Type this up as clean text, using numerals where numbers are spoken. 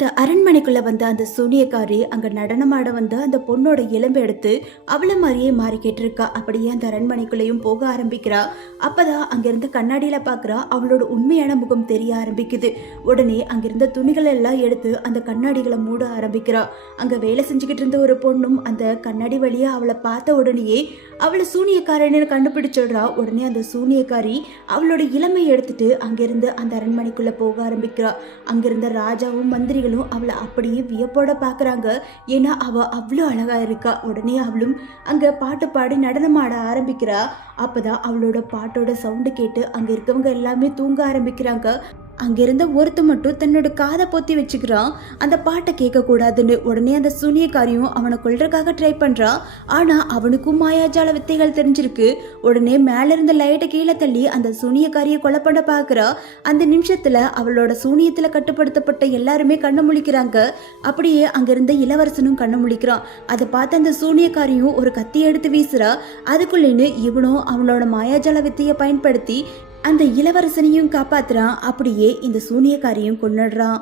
அந்த அரண்மனைக்குள்ள வந்த அந்த சூனியக்காரி அங்க நடனமாட வந்து அந்த பொண்ணோட எலும்பு எடுத்து அவளை மாதிரியே மாறிக்கிட்டு இருக்கா. அப்படியே அந்த அரண்மனைக்குள்ளேயும் போக ஆரம்பிக்கிறா. அப்பதான் அங்கிருந்த கண்ணாடியில பாக்குறா, அவளோட உண்மையான முகம் தெரிய ஆரம்பிக்குது. உடனே அங்கிருந்த துணிகளை எல்லாம் எடுத்து அந்த கண்ணாடிகளை மூட ஆரம்பிக்கிறா. அங்க வேலை செஞ்சுக்கிட்டு இருந்த ஒரு பொண்ணும் அந்த கண்ணாடி வழியா அவளை பார்த்த உடனேயே அவளை சூனியக்காரன்னு கண்டுபிடிச்சிடுறா. உடனே அந்த சூனியக்காரி அவளோட இளமையை எடுத்துட்டு அங்கிருந்து அந்த அரண்மனைக்குள்ள போக ஆரம்பிக்கிறா. அங்கிருந்த ராஜாவும் மந்திரிகளும் அவளை அப்படியே வியப்போட பாக்குறாங்க. ஏன்னா அவ அவ்வளோ அழகா இருக்கா. உடனே அவளும் அங்க பாட்டு பாடி நடனம் ஆட ஆரம்பிக்கிறா. அப்பதான் அவளோட பாட்டோட சவுண்டு கேட்டு அங்க இருக்கவங்க எல்லாமே தூங்க ஆரம்பிக்கிறாங்க. அங்கிருந்த ஒருத்த மட்டும் தன்னோட காதை பொத்தி வச்சுக்கிறான், அந்த பாட்டை கேட்க கூடாதுன்னு. உடனே அந்த சூனியக்காரியும் அவனை கொல்றதுக்காக ட்ரை பண்றான். ஆனா அவனுக்கும் மாயாஜால வித்தைகள் தெரிஞ்சிருக்கு. உடனே மேல இருந்த லைட்டை கீழே தள்ளி அந்த சூனியக்காரியை கொலை பண்ண பாக்குறா. அந்த நிமிஷத்துல அவளோட சூனியத்துல கட்டுப்படுத்தப்பட்ட எல்லாருமே கண்ணு முழிக்கிறாங்க. அப்படியே அங்கிருந்த இளவரசனும் கண்ணு முழிக்கிறான். அதை பார்த்து அந்த சூனியக்காரியும் ஒரு கத்தி எடுத்து வீசுறா. அதுக்குள்ளேன்னு இவனும் அவனோட மாயாஜால வித்தையை பயன்படுத்தி அந்த இளவரசனையும் காப்பாத்துறான். அப்படியே இந்த சூனியக்காரியும் கொன்னுடுறான்.